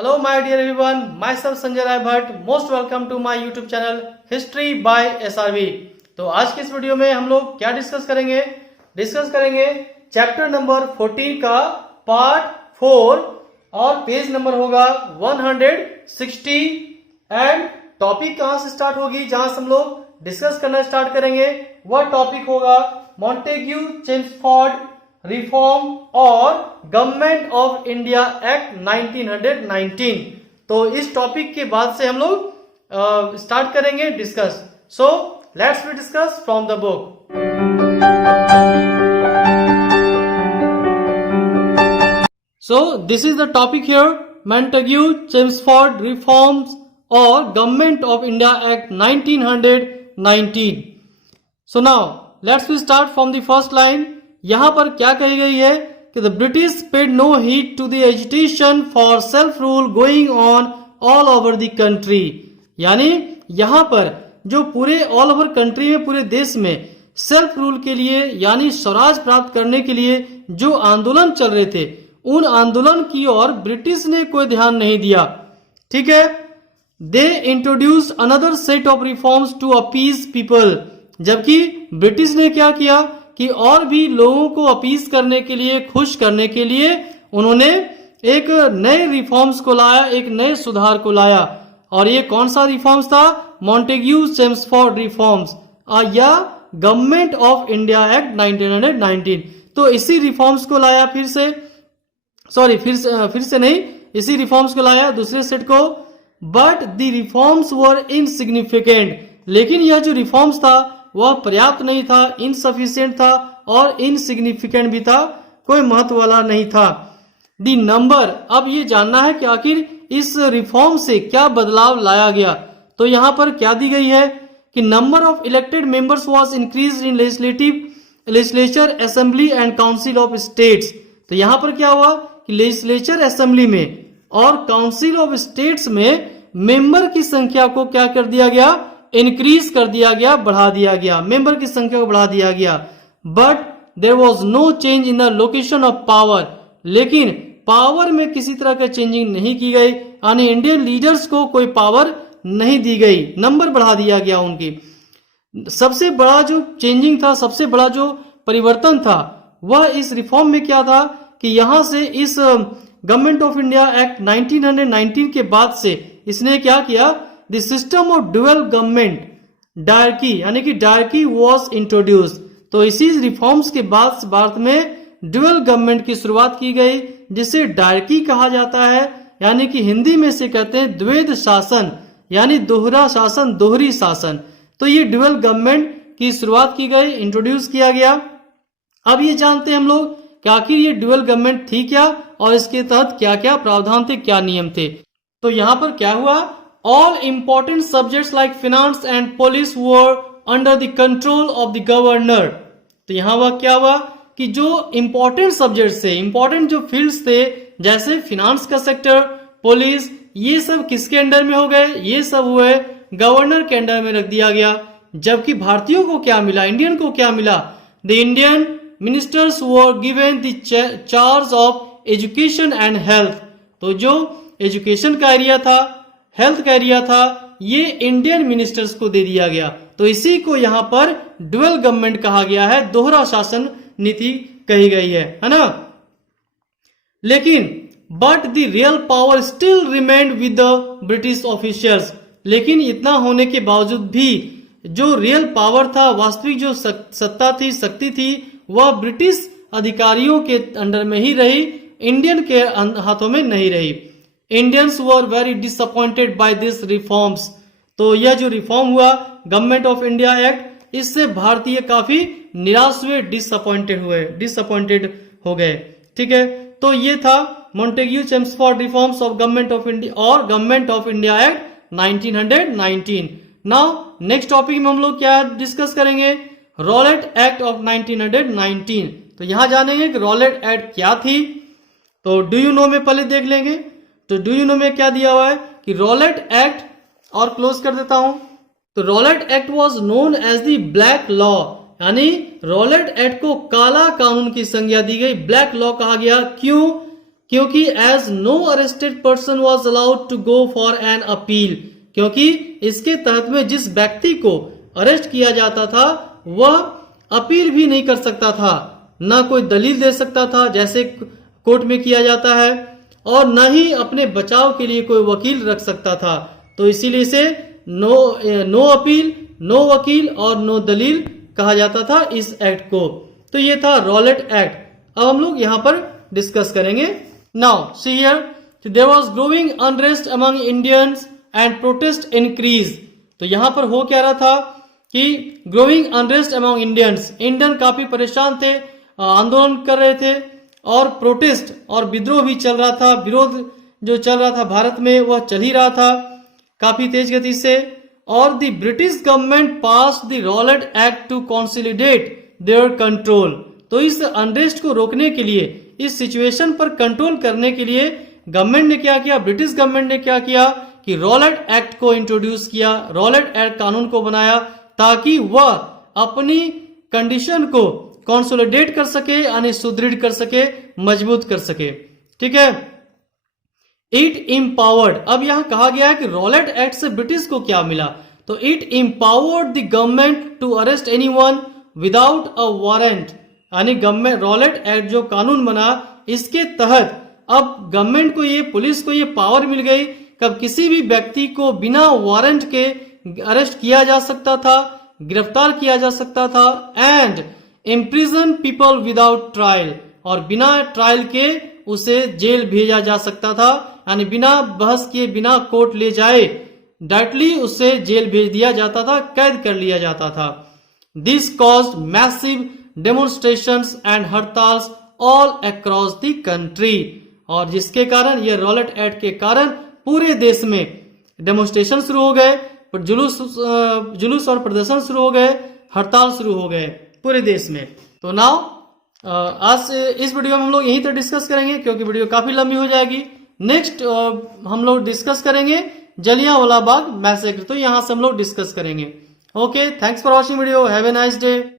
Hello my dear everyone, myself Sanjay Rai Bhatt, most welcome to my YouTube channel History by SRV। तो आज की इस video में हम लोग क्या डिस्कस करेंगे चैप्टर नंबर 14 का पार्ट 4 और पेज नंबर होगा 160 एंड टॉपिक कहां से स्टार्ट होगी, जहां से हम लोग डिस्कस करना स्टार्ट करेंगे वह टॉपिक होगा मॉन्टेग्यू चेम्सफोर्ड रिफॉर्म और गवर्नमेंट ऑफ इंडिया एक्ट 1919। तो इस टॉपिक के बाद से हम लोग स्टार्ट करेंगे discuss. So let's be discuss from the book. So this is the topic here, Montagu Chelmsford reforms और government of India act 1919। So now let's be start from the first line. यहां पर क्या कही गई है कि the British paid no heed to the agitation for self rule going on all over the country. यानी यहां पर जो पूरे ऑल ओवर कंट्री में, पूरे देश में सेल्फ रूल के लिए यानी स्वराज प्राप्त करने के लिए जो आंदोलन चल रहे थे, उन आंदोलन की ओर ब्रिटिश ने कोई ध्यान नहीं दिया। ठीक है। They introduce another set of reforms to appease people. जबकि ब्रिटिश ने क्या किया कि और भी लोगों को अपीज करने के लिए, खुश करने के लिए उन्होंने एक नए रिफॉर्म्स को लाया, एक नए सुधार को लाया। और ये कौन सा रिफॉर्म्स था? मॉन्टेग्यू चेम्सफोर्ड रिफॉर्म्स या गवर्नमेंट ऑफ इंडिया एक्ट 1919। तो इसी रिफॉर्म्स को लाया फिर से नहीं, इसी रिफॉर्म्स को लाया दूसरे सेट को। But the reforms were insignificant. लेकिन यह जो रिफॉर्म्स था वह पर्याप्त नहीं था, इनसफिशिएंट था और इनसिग्निफिकेंट भी था, कोई महत्व वाला नहीं था। दी नंबर, अब ये जानना है कि आखिर इस रिफॉर्म से क्या बदलाव लाया गया। तो यहां पर क्या दी गई है कि number of elected members was increased in legislature assembly and council of states. तो यहां पर क्या हुआ कि लेजिस्लेचर असेंबली में और काउंसिल ऑफ स्टेट्स में मेंबर की संख्या को क्या कर दिया गया? इंक्रीज कर दिया गया, बढ़ा दिया गया, मेंबर की संख्या को बढ़ा दिया गया। But there was no change in the location of power. लेकिन पावर में किसी तरह का चेंजिंग नहीं की गई, यानी इंडियन लीडर्स को कोई पावर नहीं दी गई, नंबर बढ़ा दिया गया उनकी। सबसे बड़ा जो चेंजिंग था, सबसे बड़ा जो परिवर्तन था वह इस रिफॉर्म में क्या था कि यहां से इस गवर्नमेंट ऑफ इंडिया एक्ट 1919 के बाद से इसने क्या किया? The system of dual government dyarchy यानी कि डायरकी वॉज इंट्रोड्यूस। तो इसी रिफॉर्म्स के बाद भारत में ड्यूअल गवर्नमेंट की शुरुआत की गई, जिसे डायरकी कहा जाता है, यानी कि हिंदी में से कहते हैं द्वैध शासन, यानी दोहरा शासन, दोहरी शासन। तो ये ड्यूअल गवर्नमेंट की शुरुआत की गई, इंट्रोड्यूस किया गया। अब ये जानते हैं हम लोग कि आखिर ये ड्यूअल गवर्नमेंट थी क्या और इसके तहत क्या क्या प्रावधान थे, क्या नियम थे। तो यहां पर क्या हुआ? All important subjects like finance and police were under the control of the governor। तो यहां वह क्या हुआ कि जो important subjects थे, important जो fields थे, जैसे finance का सेक्टर, पुलिस, ये सब किसके अंडर में हो गए? ये सब हुए गवर्नर के अंडर में रख दिया गया। जबकि भारतीयों को क्या मिला, इंडियन को क्या मिला? The Indian ministers were given the charge of education and health। तो जो एजुकेशन का एरिया था, हेल्थ का एरिया था, ये इंडियन मिनिस्टर्स को दे दिया गया। तो इसी को यहां पर ड्यूअल गवर्नमेंट कहा गया है, दोहरा शासन नीति कही गई है ना। लेकिन but the real power still remained with the British officials. लेकिन इतना होने के बावजूद भी जो रियल पावर था, वास्तविक जो सत्ता थी, शक्ति थी, वह ब्रिटिश अधिकारियों के अंडर में ही रही, इंडियन के हाथों में नहीं रही। Indians were very disappointed by this reforms. तो यह जो रिफॉर्म हुआ गवर्नमेंट ऑफ इंडिया एक्ट, इससे भारतीय काफी निराश हुए, डिसअपॉइंटेड हो गए। ठीक है। तो ये था Montagu Chelmsford reforms of government of India और government of India act 1919। Now next topic में हम लोग क्या डिस्कस करेंगे? Rowlatt act of 1919। तो यहां जानेंगे कि रॉलेट एक्ट क्या थी। तो डू यू नो में पहले देख लेंगे। तो डू यू नो में क्या दिया हुआ है कि रॉलेट एक्ट, और क्लोज कर देता हूं। तो Rowlatt act was known as the black law, यानी रॉलेट एक्ट को काला कानून की संज्ञा दी गई, ब्लैक लॉ कहा गया। क्यों? क्योंकि as no arrested person was allowed to go for an appeal, क्योंकि इसके तहत में जिस व्यक्ति को अरेस्ट किया जाता था वह अपील भी नहीं कर सकता था, ना कोई दलील दे सकता था जैसे कोर्ट में किया जाता है, और न ही अपने बचाव के लिए कोई वकील रख सकता था। तो इसीलिए इसे नो अपील, नो वकील और नो दलील कहा जाता था इस एक्ट को। तो ये था रॉलेट एक्ट। अब हम लोग यहां पर डिस्कस करेंगे। Now see here, there was growing unrest among Indians and protest increase. तो यहां पर हो क्या रहा था कि growing unrest among Indians, Indian काफी परेशान थे, आंदोलन कर रहे थे, और प्रोटेस्ट और विद्रोह भी चल रहा था, विरोध जो चल रहा था भारत में वह चल ही रहा था काफी तेज गति से। और the British government pass the Rowlatt act to consolidate their control. तो इस अनरेस्ट को रोकने के लिए, इस सिचुएशन पर कंट्रोल करने के लिए गवर्नमेंट ने क्या किया, ब्रिटिश गवर्नमेंट ने क्या किया कि रॉलेट एक्ट को इंट्रोड्यूस किया, रॉलेट एक्ट कानून को बनाया ताकि वह अपनी कंडीशन को कंसोलिडेट कर सके, यानी सुदृढ़ कर सके, मजबूत कर सके। ठीक है, इट इम्पावर्ड। अब यहां कहा गया है कि रॉलेट एक्ट से ब्रिटिश को क्या मिला, तो it empowered the government to arrest anyone without a warrant, यानी गवर्नमेंट रॉलेट एक्ट जो कानून बना इसके तहत अब गवर्नमेंट को ये, पुलिस को ये पावर मिल गई कब किसी भी व्यक्ति को बिना वारंट के अरेस्ट किया जा सकता था, गिरफ्तार किया जा सकता था, and imprison people without trial, और बिना ट्रायल के उसे जेल भेजा जा सकता था, यानी बिना बहस किए, बिना कोर्ट ले जाए डायरेक्टली उसे जेल भेज दिया जाता था, कैद कर लिया जाता था। This caused massive demonstrations and hartals all across the country, और जिसके कारण, यह रॉलेट एक्ट के कारण पूरे देश में डेमोन्स्ट्रेशन शुरू हो गए, जुलूस और प्रदर्शन शुरू हो गए, हड़ताल शुरू हो गए पूरे देश में। तो नाउ आज इस वीडियो में हम लोग यहीं तक डिस्कस करेंगे क्योंकि वीडियो काफी लंबी हो जाएगी। नेक्स्ट हम लोग डिस्कस करेंगे जलियांवाला बाग मैसेकर, तो यहां से हम लोग डिस्कस करेंगे। Okay, thanks for watching video, have a nice day.